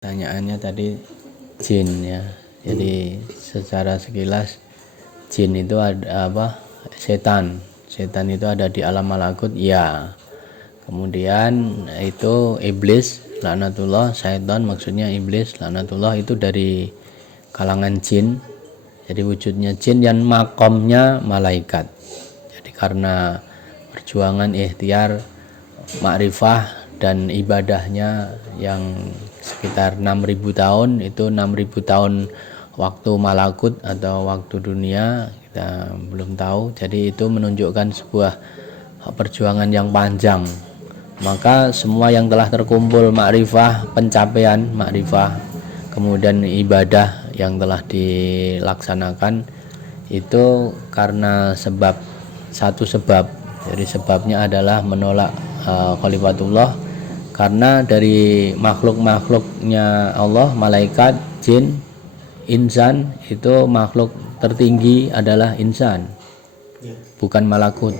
Pertanyaannya tadi jin ya. Jadi secara sekilas jin itu ada apa? Setan. Setan itu ada di alam malakut ya. Kemudian itu iblis laknatullah, syaitan maksudnya iblis laknatullah itu dari kalangan jin. Jadi wujudnya jin yang makomnya malaikat. Jadi karena perjuangan ikhtiar makrifah dan ibadahnya yang sekitar 6.000 tahun, itu 6.000 tahun waktu malakut atau waktu dunia kita belum tahu. Jadi itu menunjukkan sebuah perjuangan yang panjang. Maka semua yang telah terkumpul makrifah, pencapaian makrifah, kemudian ibadah yang telah dilaksanakan itu karena satu sebab. Jadi sebabnya adalah menolak khalifatullah, karena dari makhluk-makhluknya Allah, malaikat, jin, insan, itu makhluk tertinggi adalah insan, bukan malakut.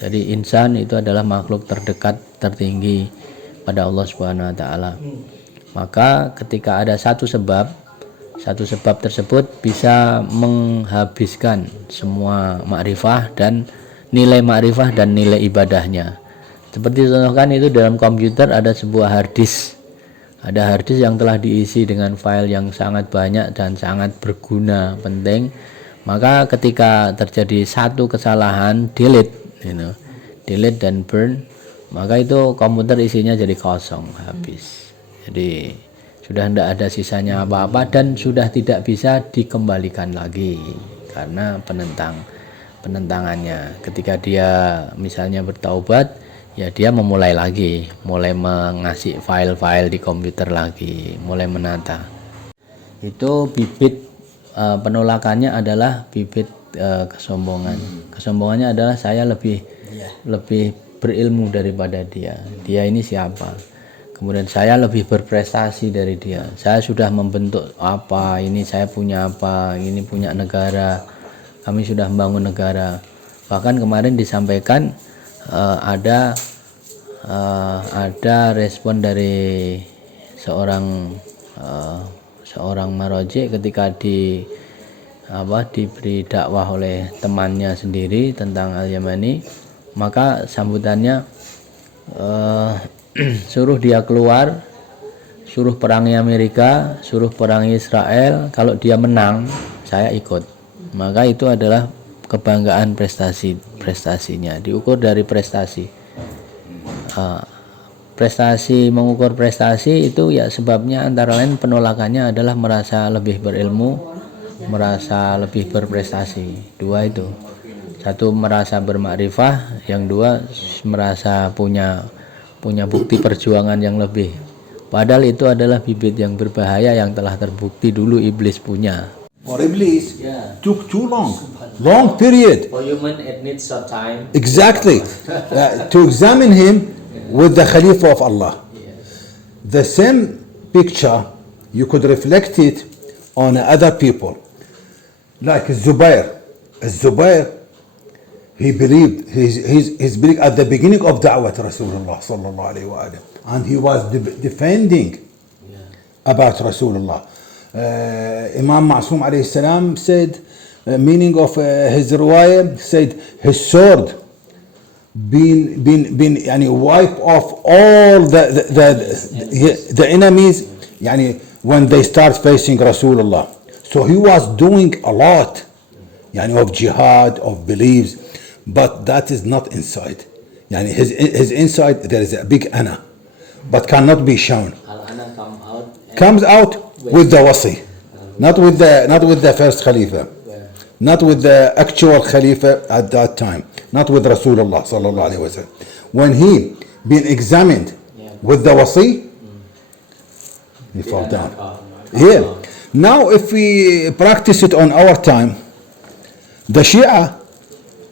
Jadi insan itu adalah makhluk terdekat, tertinggi pada Allah Subhanahu wa taala. Maka ketika ada satu sebab tersebut bisa menghabiskan semua makrifah dan nilai makrifah dan nilai ibadahnya. Seperti contohkan itu dalam komputer ada sebuah hard disk. Ada hard disk yang telah diisi dengan file yang sangat banyak dan sangat berguna, penting. Maka ketika terjadi satu kesalahan, delete dan burn, maka itu komputer isinya jadi kosong, habis. Jadi sudah tidak ada sisanya apa-apa dan sudah tidak bisa dikembalikan lagi karena penentangannya. Ketika dia misalnya bertaubat, ya dia memulai lagi, mulai mengasih file-file di komputer lagi, mulai menata. Itu bibit penolakannya adalah bibit kesombongan. Kesombongannya adalah saya lebih berilmu daripada dia. Dia ini siapa? Kemudian saya lebih berprestasi dari dia. Saya sudah membentuk apa, ini saya punya apa, ini punya negara. Kami sudah membangun negara. Bahkan kemarin disampaikan ada respon dari seorang maroji ketika diberi dakwah oleh temannya sendiri tentang Al-Yamani, maka sambutannya suruh dia keluar, suruh perangi Amerika, suruh perangi Israel, kalau dia menang saya ikut. Maka itu adalah kebanggaan prestasinya, diukur dari prestasi. Mengukur prestasi itu ya sebabnya antara lain penolakannya adalah merasa lebih berilmu, merasa lebih berprestasi. Dua itu, satu merasa bermakrifah, yang dua merasa punya bukti perjuangan yang lebih. Padahal itu adalah bibit yang berbahaya yang telah terbukti dulu iblis punya. For Iblis, took too long period. For human it needs some time. Exactly. To examine him with the Khalifa of Allah. The same picture, you could reflect it on other people. Like Zubair. He believed, he's believed at the beginning of Da'wah to Rasulullah sallallahu alayhi wa sallam. And he was defending about Rasulullah. Imam Ma'sum alayhi salam said, meaning of his riwayah, said his sword been wipe off all the enemies when they start facing Rasulullah. So he was doing a lot of jihad, of beliefs, but that is not inside. His inside there is a big ana, but cannot be shown. Al-Ana Comes out with the wasi, not with the first Khalifa, not with the actual Khalifa at that time, not with Rasulullah sallallahu alaihi wasallam. When he been examined with the wasi, he fall down. Yeah. Now if we practice it on our time, the Shia,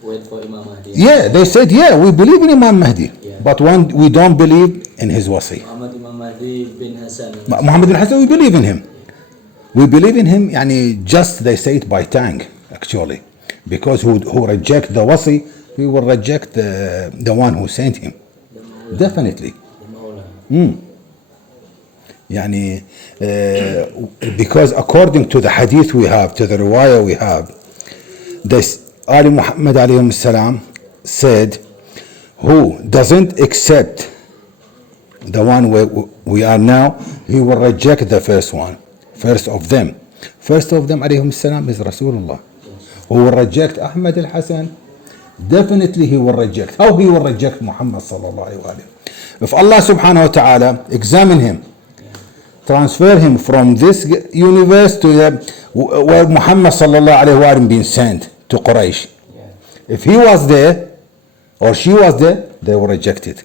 wait for Imam Mahdi. yeah, they said, yeah, we believe in Imam Mahdi, but we don't believe in his wasi. Imam Mahdi bin Hassan. Muhammad bin Hassan, we believe in him. We believe in him, just they say it by tongue, actually. Because who reject the wasi, he will reject the one who sent him. Definitely. يعني because according to the hadith we have, to the riwayah we have, this Ali Muhammad alayhi salam said, who doesn't accept the one we are now, he will reject the first one, first of them. First of them alayhi salam is Rasulullah. Who will reject Ahmad al-Hasan, definitely he will reject. How he will reject Muhammad sallallahu alayhi wa sallam? If Allah subhanahu wa ta'ala examine him, transfer him from this universe to where Muhammad sallallahu alayhi wa sallam been sent to Quraysh. If he was there or she was there, they will reject it.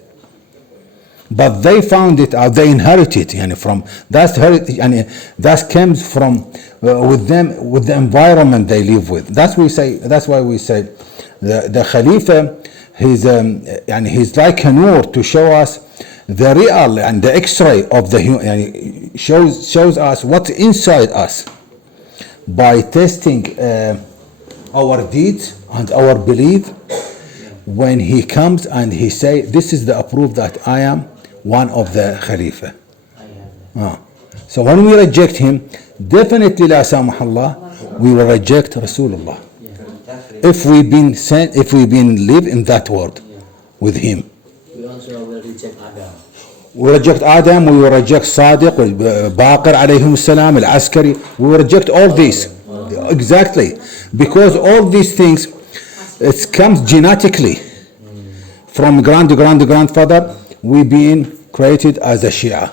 But they found it out, they inherited from that that comes from with them, with the environment they live with. That's why we say the Khalifa, he's like a nur to show us the real and the X-ray of the shows us what's inside us by testing our deeds and our belief. When he comes and he say, this is the proof that I am one of the Khalifa. So when we reject him, definitely la samahallah, we will reject Rasulullah. If we've been sent, if we've been live in that world with him. We also will reject Adam. We reject Adam, we will reject Sadiq, Baqir alayhim salam, Al-Askari. We will reject all these. Exactly. Because all these things, it comes genetically from grandfather. We been created as a Shia.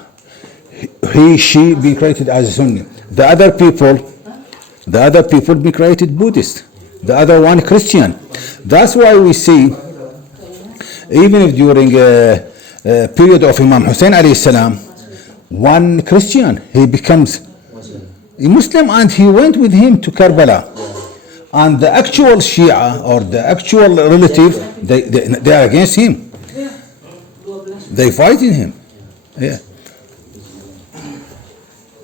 She been created as a Sunni. The other people been created Buddhist. The other one Christian. That's why we see, even if during a period of Imam Hussein alayhi salam, one Christian, he becomes a Muslim and he went with him to Karbala. And the actual Shia or the actual relative, they are against him. They fighting him. Yeah.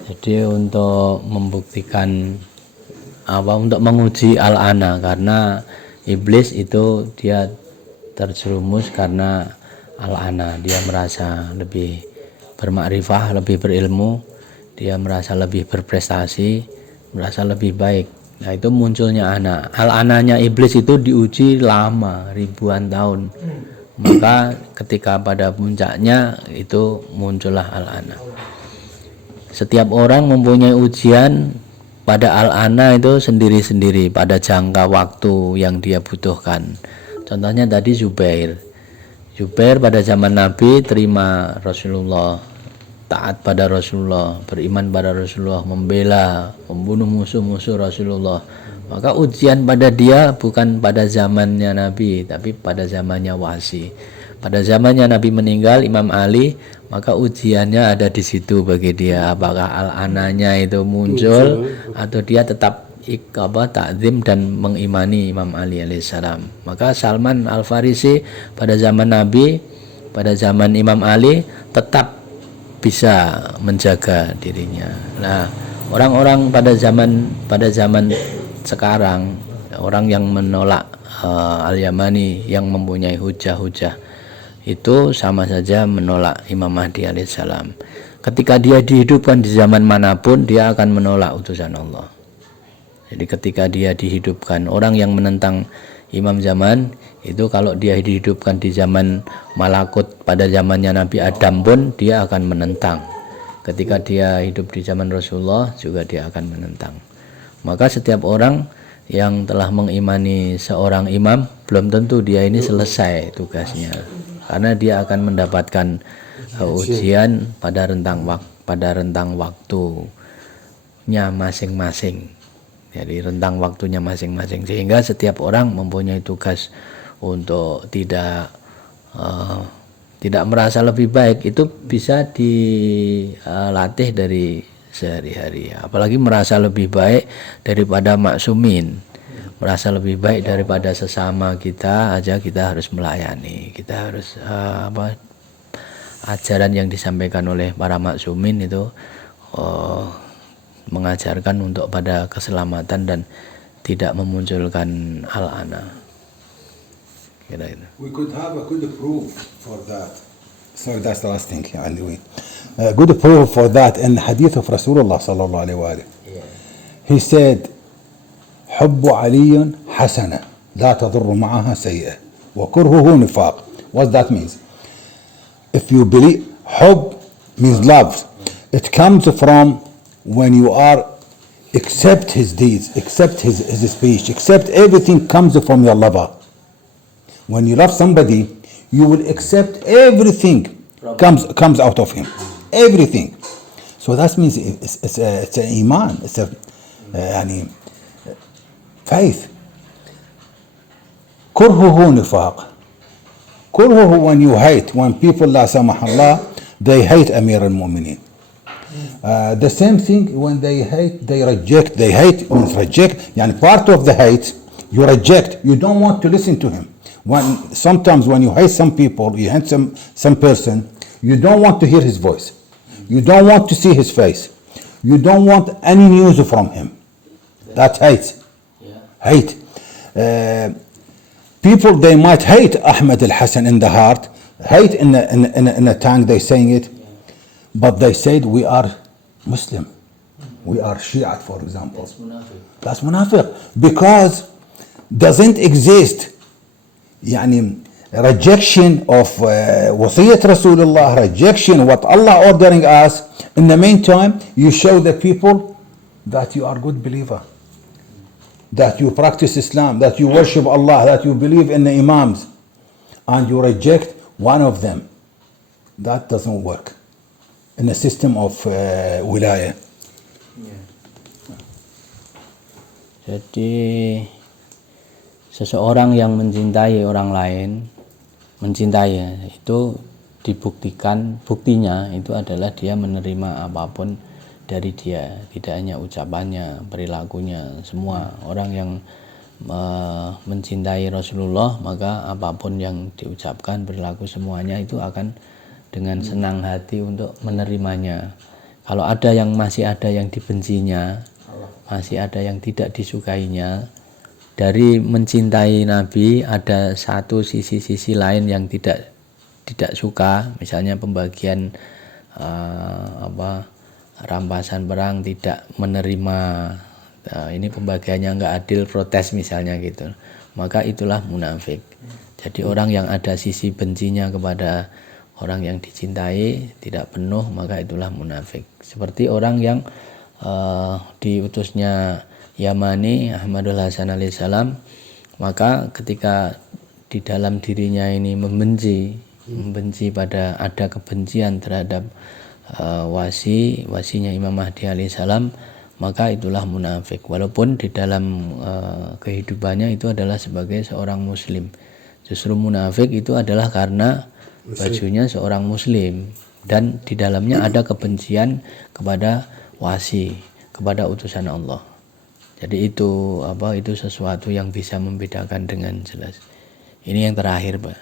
Jadi untuk membuktikan untuk menguji al-ana, karena iblis itu dia terjerumus karena al-ana, dia merasa lebih bermakrifah, lebih berilmu, dia merasa lebih berprestasi, merasa lebih baik. Nah, itu munculnya ana. Al-ananya iblis itu diuji lama, ribuan tahun. Maka ketika pada puncaknya itu muncullah al-ana. Setiap orang mempunyai ujian pada al-ana itu sendiri-sendiri pada jangka waktu yang dia butuhkan. Contohnya tadi Zubair pada zaman Nabi terima Rasulullah, taat pada Rasulullah, beriman pada Rasulullah, membela, membunuh musuh-musuh Rasulullah. Maka ujian pada dia bukan pada zamannya Nabi, tapi pada zamannya Wasi. Pada zamannya Nabi meninggal, Imam Ali, maka ujiannya ada di situ bagi dia. Apakah al-ananya itu muncul atau dia tetap takzim dan mengimani Imam Ali alaihissalam. Maka Salman Al-Farisi pada zaman Nabi, pada zaman Imam Ali tetap bisa menjaga dirinya. Nah, orang-orang pada zaman sekarang, orang yang menolak Al-Yamani yang mempunyai hujah-hujah itu sama saja menolak Imam Mahdi alaihissalam. Ketika dia dihidupkan di zaman manapun, dia akan menolak utusan Allah. Jadi ketika dia dihidupkan, orang yang menentang Imam zaman itu kalau dia dihidupkan di zaman malakut pada zamannya Nabi Adam pun dia akan menentang. Ketika dia hidup di zaman Rasulullah juga dia akan menentang. Maka setiap orang yang telah mengimani seorang imam belum tentu dia ini selesai tugasnya, karena dia akan mendapatkan ujian pada rentang waktunya masing-masing. Jadi rentang waktunya masing-masing, sehingga setiap orang mempunyai tugas untuk tidak merasa lebih baik. Itu bisa dilatih dari sehari-hari. Apalagi merasa lebih baik daripada maksumin, merasa lebih baik daripada sesama kita aja, kita harus melayani. Kita harus ajaran yang disampaikan oleh para maksumin itu mengajarkan untuk pada keselamatan dan tidak memunculkan al-ana. We could have a good proof for that. So that's the last thing. good proof for that in the hadith of Rasulullah sallallahu alaihi wasallam. He said, حب علي حسنة لا تضر معها سيئة وكرهه نفاق. What that means? If you believe, حب means love. It comes from when you are accept his deeds, accept his speech, accept everything comes from your lover. When you love somebody, you will accept everything comes out of him, everything. So that means it's an iman, it's a يعني faith. كرهه نفاق. كرهه when you hate, when people لا سمح الله they hate Amir al-Mu'minin. The same thing when they hate, they reject. They hate means reject. Yani part of the hate, you reject. You don't want to listen to him. Sometimes when you hate some people, you hate some person, you don't want to hear his voice. You don't want to see his face. You don't want any news from him. That's hate. Hate. People, they might hate Ahmed al-Hassan in the heart, hate in the tongue, they saying it, but they said we are Muslim. We are Shia, for example. That's munafiq. Because doesn't exist يعني rejection of وصية Rasulullah, rejection what Allah ordering us. In the meantime, you show the people that you are good believer, that you practice Islam, that you worship Allah, that you believe in the Imams, and you reject one of them. That doesn't work in the system of wilayah. Jadi seseorang yang mencintai orang lain, mencintai itu dibuktikan, buktinya itu adalah dia menerima apapun dari dia, tidak hanya ucapannya, perilakunya, semua. Orang yang mencintai Rasulullah, maka apapun yang diucapkan, perilaku, semuanya itu akan dengan senang hati untuk menerimanya. Kalau ada yang masih ada yang dibencinya, masih ada yang tidak disukainya, dari mencintai Nabi ada satu sisi-sisi lain yang tidak suka, misalnya pembagian rampasan perang tidak menerima, ini pembagiannya nggak adil, protes misalnya gitu, maka itulah munafik. Jadi orang yang ada sisi bencinya kepada orang yang dicintai tidak penuh, maka itulah munafik. Seperti orang yang diutusnya Yamani Ahmadul Hasan alaihissalam, maka ketika di dalam dirinya ini membenci pada ada kebencian terhadap wasinya Imam Mahdi alaihissalam, maka itulah munafik. Walaupun di dalam kehidupannya itu adalah sebagai seorang muslim. Justru munafik itu adalah karena bajunya seorang muslim dan di dalamnya ada kebencian kepada wasi, kepada utusan Allah. Jadi itu sesuatu yang bisa membedakan dengan jelas. Ini yang terakhir, Pak.